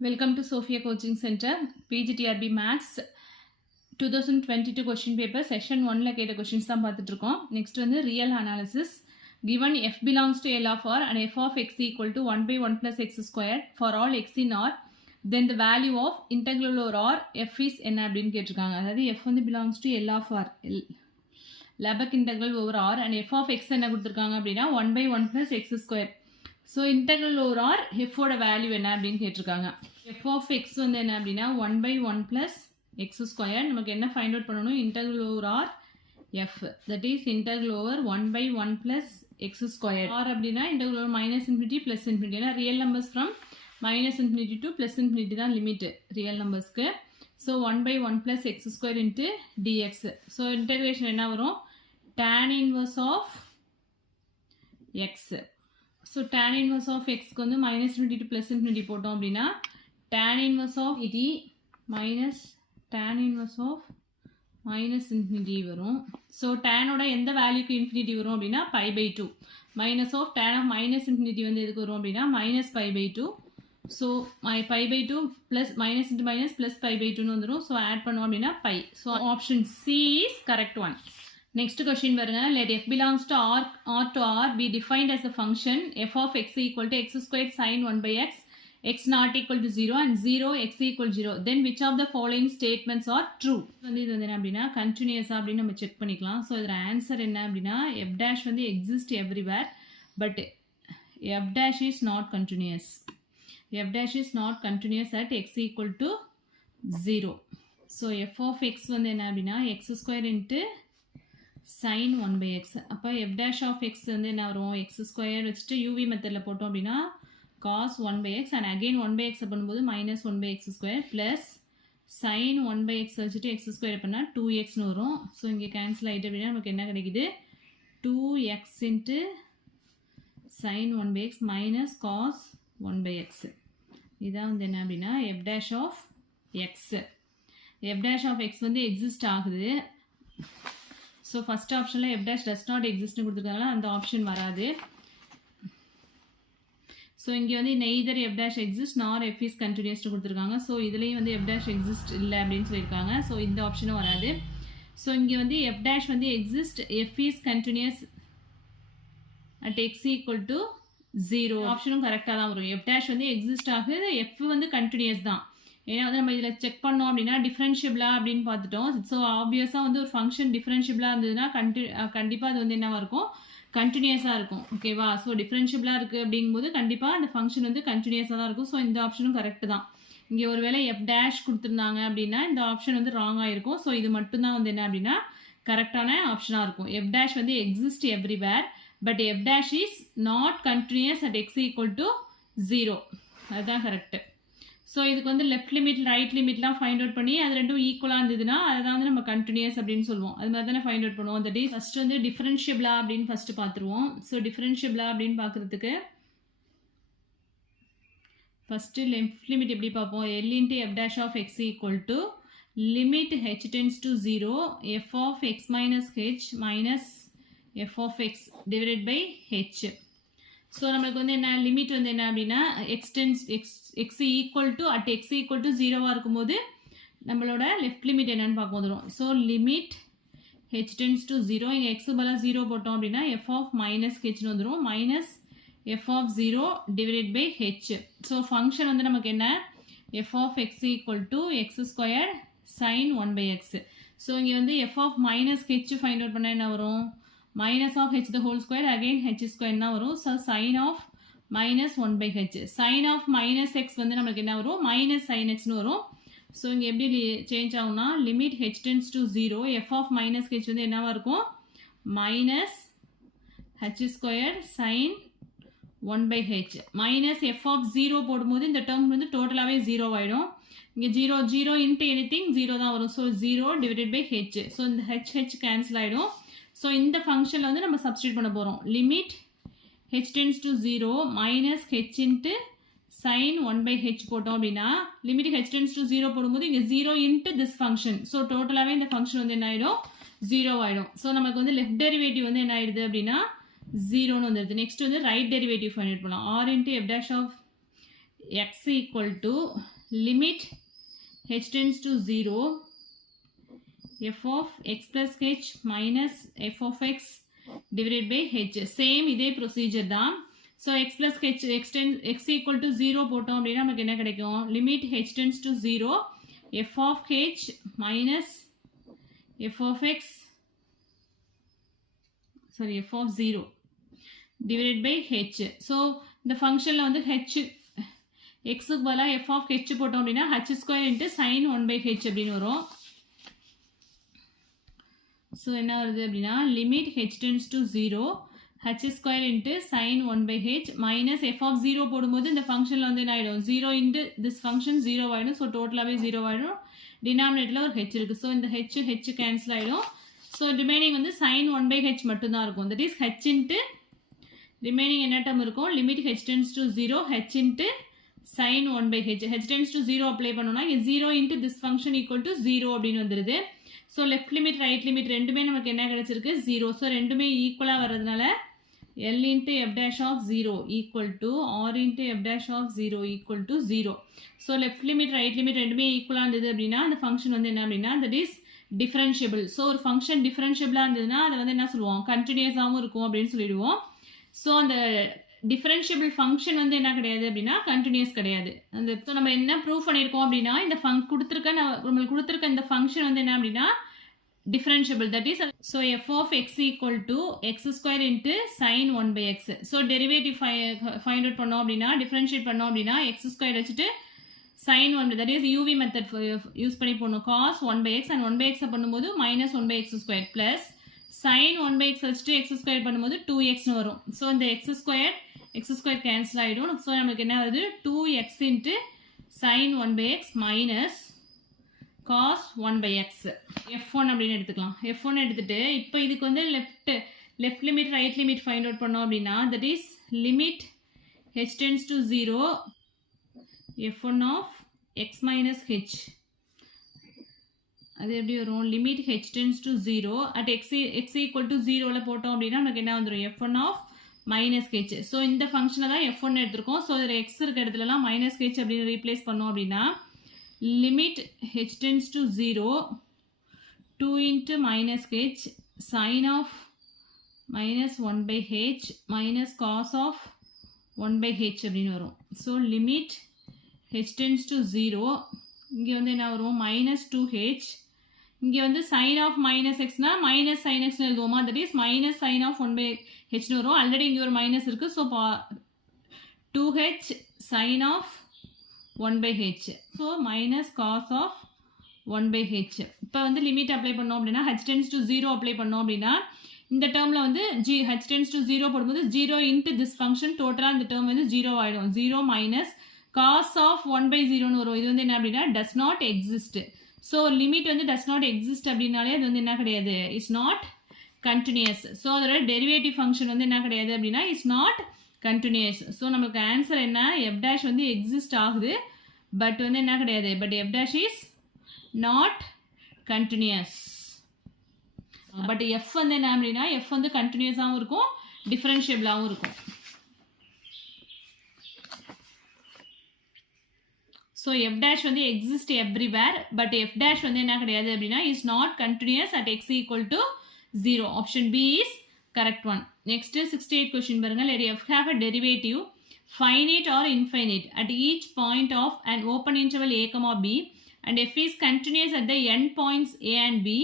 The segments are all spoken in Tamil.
Welcome to Sophia Coaching Center, PGTRB Maths 2022 question paper, section 1ல கேட்ட questions தான் பார்த்துட்டு இருக்கோம். Next வந்து real analysis. Given f belongs to L of R and f of x equal to 1 by 1 plus x squared for all x in R, then the value of integral over R f is என்ன அப்படின்னு கேட்டிருக்காங்க. அதாவது f வந்து belongs to L of R, Lebesgue integral over R and f of x என்ன கொடுத்துருக்காங்க அப்படின்னா 1 by 1 plus x squared. So integral over R எஃபோட வேல்யூ என்ன அப்படின்னு கேட்டிருக்காங்க. எஃப் ஆஃப் எக்ஸ் வந்து என்ன அப்படின்னா 1 by 1 plus x square. நமக்கு என்ன ஃபைண்ட் அவுட் பண்ணணும்? Integral over R F, that is integral over 1 by 1 plus x square. R அப்படின்னா integral over minus infinity plus infinity. ஏன்னா real numbers from minus infinity to plus infinity தான் லிமிட் ரியல் நம்பர்ஸ்க்கு. So 1 by 1 plus x square into dx. So integration என்ன வரும்? tan inverse of x. So tan inverse of xக்கு வந்து minus infinity to plus infinity போட்டோம் அப்படின்னா tan inverse of இது minus tan inverse of minus infinity வரும். ஸோ டேனோட எந்த வேல்யூக்கு இன்ஃபினிட்டி வரும் அப்படின்னா pi by two. Minus of tan of minus infinity வந்து எதுக்கு வரும் அப்படின்னா minus pi by two. So pi by two plus minus into minus plus pi by டூன்னு வந்துடும். ஸோ ஆட் பண்ணோம் அப்படின்னா pi. So option C is correct one. Next question பாருங்க. Let f belongs to R to R be defined as a function f of x equal to x squared sin 1 by x, x not equal to 0 and 0 x equal 0. Then which of the following statements are true? வந்து இது வந்து என்ன அப்படின்னா கண்டினியூஸா அப்படின்னு நம்ம செக் பண்ணிக்கலாம். ஸோ இதில் ஆன்சர் என்ன அப்படின்னா f dash வந்து exist everywhere but f dash is not continuous. f dash is not continuous at x equal to 0. So f of x வந்து என்ன அப்படின்னா x square into sin 1 by x. அப்போ f dash of x வந்து என்ன வரும்? x square வச்சுட்டு uv மெத்தடில் போட்டோம் அப்படின்னா cos 1 by x and again 1 by x பண்ணும்போது minus 1 by x square plus sin 1 by x வச்சுட்டு x square பண்ணால் 2xன்னு வரும். ஸோ இங்கே கேன்சல் ஆகிட்டு அப்படின்னா நமக்கு என்ன கிடைக்குது? 2x into sin 1 by x minus cos 1 by x. இதான் வந்து என்ன அப்படின்னா f dash of x. f dash of x வந்து எக்ஸிஸ்ட் ஆகுது. ஸோ ஃபஸ்ட் ஆப்ஷனில் f dash does not exist கொடுத்துருக்காங்களா, அந்த ஆப்ஷன் வராது. ஸோ இங்கே வந்து neither f dash exist nor f is continuous கொடுத்துருக்காங்க. ஸோ இதுலேயும் வந்து f dash exist இல்லை அப்படின்னு சொல்லியிருக்காங்க. ஸோ இந்த ஆப்ஷனும் வராது. ஸோ இங்கே வந்து f dash வந்து exist, f is continuous at x equal to 0 ஆப்ஷனும் கரெக்டாக தான் வரும். f dash வந்து எக்ஸிஸ்ட் ஆகுது, f வந்து கண்டினியூஸ் தான். ஏன்னா வந்து நம்ம இதில் செக் பண்ணோம் அப்படின்னா டிஃப்ரென்ஷியபிளா அப்படின்னு பார்த்துட்டோம். ஸோ ஆப்வியஸாக வந்து ஒரு ஃபங்க்ஷன் டிஃப்ரென்ஷியபிளாக இருந்ததுன்னா கண்டிப்பாக அது வந்து என்னவாக இருக்கும்? கண்டினியூஸாக இருக்கும். ஓகேவா? ஸோ டிஃப்ரென்ஷியபிளாக இருக்குது அப்படிங்கும்போது கண்டிப்பாக அந்த ஃபங்க்ஷன் வந்து கண்டினியூஸாக தான் இருக்கும். ஸோ இந்த ஆப்ஷனும் கரெக்டு தான். இங்கே ஒரு வேளை எஃப் டேஷ் கொடுத்துருந்தாங்க அப்படின்னா இந்த ஆப்ஷன் வந்து ராங்காக இருக்கும். ஸோ இது மட்டும்தான் வந்து என்ன அப்படின்னா கரெக்டான ஆப்ஷனாக இருக்கும். எஃப் டேஷ் வந்து exist everywhere but F dash is not continuous at X equal to 0. அதுதான் கரெக்டு. ஸோ இதுக்கு வந்து லெஃப்ட் லிமிட் ரைட் லிமிட்லாம் ஃபைண்ட் அவுட் பண்ணி அது ரெண்டும் ஈக்குவலாக இருந்ததுன்னா அதை தான் வந்து நம்ம கண்டினியூஸ் அப்படின்னு சொல்லுவோம். அது மாதிரி தானே ஃபைண்ட் அவுட் பண்ணுவோம். தட் இஸ் ஃபஸ்ட்டு வந்து டிஃபரன்ஷியபிளா அப்படின்னு ஃபஸ்ட்டு பார்த்துருவோம். ஸோ டிஃபரன்ஷியபிளா அப்படின்னு பார்க்குறதுக்கு ஃபஸ்ட்டு லெஃப்ட் லிமிட் எப்படி பார்ப்போம்? L into F dash of X equal to limit H tends to 0 F of X minus H minus F of X divided by H. So நம்மளுக்கு வந்து என்ன லிமிட் வந்து என்ன அப்படின்னா X equal to at X equal to 0வாக இருக்கும்போது நம்மளோட லெஃப்ட் லிமிட் என்னன்னு பார்க்க வந்துடும். So limit H tends to 0, இங்கே எக்ஸு பதிலாக 0 போட்டோம் அப்படின்னா எஃப் ஆஃப் மைனஸ் ஹெச்னு வந்துடும். Minus F of 0 divided by H. So function வந்து நமக்கு என்ன? F of X equal to X square sine 1 by X. So இங்கே வந்து F of minus H find out பண்ணால் என்ன வரும்? minus of h the whole square again h square என்ன வரும்? so sin of minus 1 by h. sin of minus x வந்து நமக்கு என்ன வரும்? minus sin x னு வரும். ஸோ இங்கே எப்படி சேஞ்ச் ஆகும்னா limit h tends to 0 f of minus h வந்து என்னவா இருக்கும்? minus h square sin 1 by h minus f of 0 போடும்போது இந்த டேர்ம் வந்து டோட்டலாகவே 0 ஆகிடும். இங்கே 0 into anything 0 தான் வரும். So 0 divided by h. So இந்த h கேன்சல் ஆகிடும். ஸோ இந்த ஃபங்க்ஷனில் வந்து நம்ம சப்ஸ்டியூட் பண்ண போகிறோம். Limit H tends to 0 minus H into sine 1 by H போட்டோம் அப்படின்னா லிமிட் ஹெச் டென்ஸ் டு 0 போடும்போது இங்கே 0 இன்ட்டு திஸ் ஃபங்க்ஷன். ஸோ டோட்டலாகவே இந்த ஃபங்க்ஷன் வந்து என்ன ஆகிடும்? 0 ஆகிடும். ஸோ நமக்கு வந்து லெஃப்ட் டெரிவேட்டிவ் வந்து என்ன ஆகிடுது அப்படின்னா 0ன்னு வந்துடுது. நெக்ஸ்ட் வந்து ரைட் டெரிவேட்டிவ் ஃபைண்ட் அவுட் பண்ணலாம். R into F dash of x equal to limit h tends to 0 f of x plus h minus f of x divided by h. Same இதே procedure தான். So x plus h x equal to 0 போட்டோம் அப்படின்னா நமக்கு என்ன கிடைக்கும்? limit h tends to 0 f of h minus f of x f of 0 divided by h. So இந்த ஃபங்க்ஷனில் வந்து h எக்ஸுக்கு பதிலாக f of h போட்டோம் அப்படின்னா h square into sign 1/h அப்படின்னு வரும். ஸோ என்ன வருது அப்படின்னா limit h tends to 0 h square into sign 1/h minus f of 0 போடும்போது இந்த ஃபங்க்ஷனில் வந்து என்ன ஆகிடும் 0 இன்ட்டு திஸ் ஃபங்க்ஷன் 0 ஆகிடும். ஸோ டோட்டலாகவே 0 ஆகிடும். டினாமினேட்டரில் ஒரு h இருக்குது. ஸோ இந்த h கேன்சல் ஆகிடும். ஸோ ரிமைனிங் வந்து சைன் 1/h மட்டும்தான் இருக்கும். That is h into remaining என்ன டேர்ம் இருக்கும் limit h tends to 0 h into sin 1/h h tends to 0 apply பண்ணோம்னா இங்கே 0 into this function equal to 0 அப்படின்னு வந்துடுது. So left limit right limit ரெண்டுமே நமக்கு என்ன கிடைச்சிருக்கு 0. ஸோ ரெண்டுமே ஈக்குவலாக வர்றதுனால L into f dash of 0 equal to R into f dash of 0 equal to 0. So left limit right limit ரெண்டுமே ஈக்குவலாக இருந்தது அப்படின்னா அந்த ஃபங்க்ஷன் வந்து என்ன அப்படின்னா தட் இஸ் டிஃபரன்ஷியபிள். ஸோ ஒரு ஃபங்க்ஷன் டிஃபரன்ஷியபிளாக இருந்ததுன்னா அதை வந்து என்ன சொல்லுவோம் கண்டினியூஸாகவும் இருக்கும் அப்படின்னு சொல்லிடுவோம். ஸோ அந்த டிஃபரன்ஷியபிள் ஃபங்க்ஷன் வந்து என்ன கிடையாது அப்படின்னா கண்டினியூஸ் கிடையாது. அந்த ஸோ நம்ம என்ன ப்ரூவ் பண்ணியிருக்கோம் அப்படின்னா இந்த நம்மளுக்கு கொடுத்துருக்க இந்த ஃபங்க்ஷன் வந்து என்ன அப்படின்னா differentiable. That is so F of X equal to X square into sine 1/x. So derivative find out பண்ணோம் அப்படின்னா டிஃபரன்ஷியேட் பண்ணோம் அப்படின்னா எக்ஸ் ஸ்கொயர் வச்சுட்டு sine 1 that is UV method use பண்ணி போடணும். காஸ் 1/x அண்ட் 1/x பண்ணும்போது minus 1/x square plus sin 1/x வச்சுட்டு x ஸ்கொயர் பண்ணும்போது 2xன்னு வரும். ஸோ இந்த x ஸ்கொயர் கேன்சல் ஆகிடும். ஸோ நமக்கு என்ன வருது 2x into sin 1/x minus cos 1/x f1 அப்படின்னு எடுத்துக்கலாம். f1 எடுத்துட்டு இப்போ இதுக்கு வந்து left limit right limit find out பண்ணோம் அப்படின்னா that is limit h tends to 0 f1 of x minus h. அது எப்படி வரும் limit h tends to 0 at x equal to 0ல போட்டோம் அப்படின்னா நமக்கு என்ன வந்துடும் f1 of minus h. So இந்த ஃபங்க்ஷனை தான் f1 எடுத்திருக்கோம். ஸோ இதில் x இருக்க இடத்துலலாம் மைனஸ் h அப்படின்னு ரீப்ளேஸ் பண்ணோம் அப்படின்னா limit h tends to 0 2 into minus h sin of minus 1/h minus cos of 1/h அப்படின்னு வரும். So limit h tends to 0 இங்கே வந்து என்ன வரும் மைனஸ் 2h. இங்கே வந்து சைன் ஆஃப் மைனஸ் எக்ஸ்னா மைனஸ் சைன் எக்ஸ்னு எழுதுவோமா that is minus sine of 1/hன்னு வரும். ஆல்ரெடி இங்கே ஒரு மைனஸ் இருக்குது. So 2h sine of 1/h. So minus cos of 1/h. இப்போ வந்து லிமிட் அப்ளை பண்ணோம் அப்படின்னா h tends to 0 அப்ளை பண்ணோம் அப்படின்னா இந்த டேர்மில் வந்து h tends to 0 போடும்போது 0 இன்ட்டு திஸ் ஃபங்க்ஷன் டோட்டலாக இந்த டேர்ம் வந்து 0 ஆகிடும். 0 மைனஸ் cos of 1/0ன்னு வரும். இது வந்து என்ன அப்படின்னா does not exist. So limit வந்து does not exist அப்படின்னாலே அது வந்து என்ன கிடையாது இட்ஸ் நாட் கண்டினியூஸ். ஸோ அதோட டெரிவேட்டிவ் ஃபங்க்ஷன் வந்து என்ன கிடையாது அப்படின்னா இட்ஸ் நாட் கண்டினியூஸ். ஸோ நமக்கு ஆன்சர் என்ன எஃப் டேஷ் வந்து எக்ஸிஸ்ட் ஆகுது பட் வந்து என்ன கிடையாது but F dash is not continuous. But F வந்து என்ன அப்படின்னா எஃப் வந்து கண்டினியூஸாகவும் இருக்கும் டிஃபரன்ஷியபிளாகவும் இருக்கும். ஸோ எஃப் டேஷ் வந்து exist everywhere but F dash வந்து என்ன கிடையாது அப்படின்னா is not continuous at X equal to 0. Option B is correct one. Next 68 question பாருங்க. let f have a derivative finite or infinite at each point of an open interval a comma b and f is continuous at the end points a and b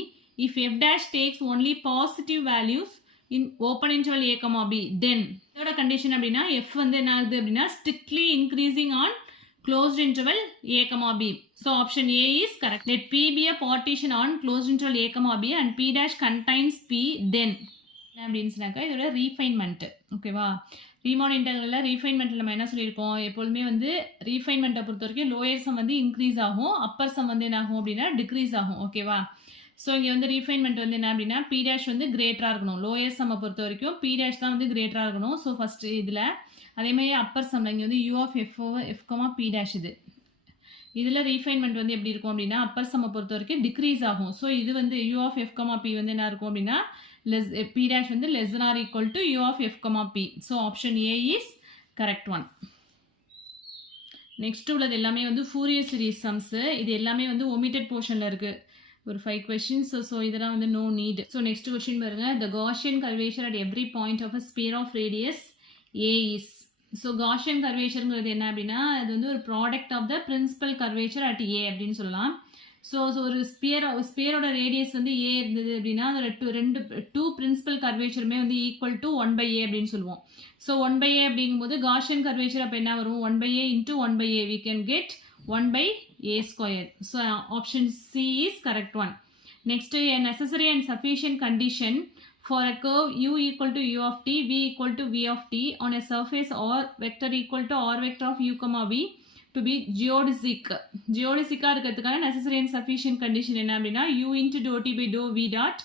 if f dash takes only positive values in open interval a comma b then இதோட கண்டிஷன் அப்படின்னா f வந்து என்ன ஆகுது அப்படின்னா strictly increasing on closed interval a comma b. So option A is correct. Let P be a partition on closed interval a comma b and P dash contains P then அப்படின்னு சொன்னாக்கா இதோட ரீஃபைன்மெண்ட். ஓகேவா ரீமான் இன்டெக்ரலில் ரீஃபைன்மெண்ட்டில் நம்ம என்ன சொல்லியிருக்கோம் எப்பொழுதுமே வந்து ரீஃபைன்மெண்ட்டை பொறுத்த வரைக்கும் லோயர் சம் வந்து இன்க்ரீஸ் ஆகும் அப்பர் சம் வந்து என்ன ஆகும் அப்படின்னா டிக்ரீஸ் ஆகும். ஓகேவா ஸோ இங்கே வந்து ரீஃபைன்மெண்ட் வந்து என்ன அப்படின்னா பி டேஷ் வந்து கிரேட்டராக இருக்கணும். லோயர் சம்மை பொறுத்த வரைக்கும் பி டேஷ் தான் வந்து கிரேட்டராக இருக்கணும். ஸோ ஃபஸ்ட்டு இதில் அதேமாதிரி அப்பர் சம்மில் இங்கே வந்து U of F comma P dash இதில் ரீஃபைன்மெண்ட் வந்து எப்படி இருக்கும் அப்படின்னா அப்பர் சம்மை பொறுத்த வரைக்கும் டிக்ரீஸ் ஆகும். ஸோ இது வந்து U of F comma P வந்து என்ன இருக்கும் அப்படின்னா பி டேஷ் வந்து less than or equal to u of f comma p. So option A is correct one. Next உள்ளது எல்லாமே வந்து ஃபூரியர் சீரிஸ் சம்ஸ். இது எல்லாமே வந்து omitted போர்ஷனில் இருக்குது. ஒரு 5 questions. ஸோ இதெல்லாம் வந்து no need. So next question பாருங்க. The Gaussian curvature at every point of a sphere of radius A is. So Gaussian curvatureங்கிறது என்ன அப்படின்னா அது வந்து ஒரு product of the principal curvature at A அப்படின்னு சொல்லலாம். ஸோ ஒரு ஸ்பியரோட ரேடியஸ் வந்து ஏ இருந்தது அப்படின்னா அதோட டூ பிரின்சிபல் கர்வேச்சருமே வந்து ஈக்குவல் டு 1/a அப்படின்னு சொல்லுவோம். ஸோ 1/a அப்படிங்கும்போது காஷியன் கர்வேச்சர் அப்போ என்ன வரும் 1/a into 1/a we can get 1/a square. So option C is correct one. Next, a necessary and sufficient condition for a curve u equal to u of t, v equal to v of t on a surface or vector equal to r vector of u comma v to be geodesic. Geodesic இருக்கிறதுக்கான necessary and sufficient condition என்ன அப்படின்னா u into dou t by dou v dot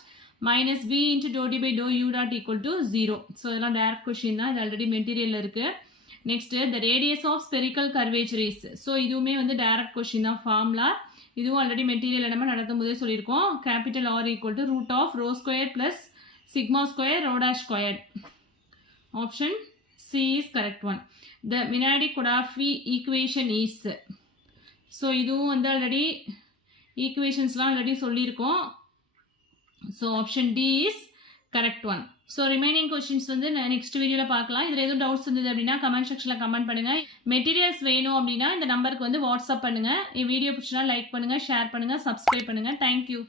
minus v into dou t by dou u dot equal to 0. So இதெல்லாம் direct question தான். இது ஆல்ரெடி மெட்டீரியலில் இருக்குது. Next the radius of spherical curvature is. So இதுவுமே வந்து direct question தான் ஃபார்முலா. இதுவும் ஆல்ரெடி மெட்டீரியல் நம்ம நடத்தும் போதே சொல்லியிருக்கோம். Capital R equal to root of rho square plus sigma square rho dash square. Option C is correct one. The Minády-Kodafy equation is. So இதுவும் வந்து ஆல்ரெடி ஈக்குவேஷன்ஸ்லாம் ஆல்ரெடி சொல்லியிருக்கோம். So option D is correct one. So remaining questions வந்து நெக்ஸ்ட் வீடியோவில் பார்க்கலாம். இதில் எதுவும் டவுட்ஸ் இருந்தது அப்படின்னா கமெண்ட் செக்ஷனில் கமெண்ட் பண்ணுங்கள். மெட்டீரியல்ஸ் வேணும் அப்படின்னா இந்த நம்பருக்கு வந்து வாட்ஸ்அப் பண்ணுங்கள். வீடியோ பிடிச்சினா லைக் பண்ணுங்கள், ஷேர் பண்ணுங்கள், சப்ஸ்கிரைப் பண்ணுங்கள். தேங்க்யூ.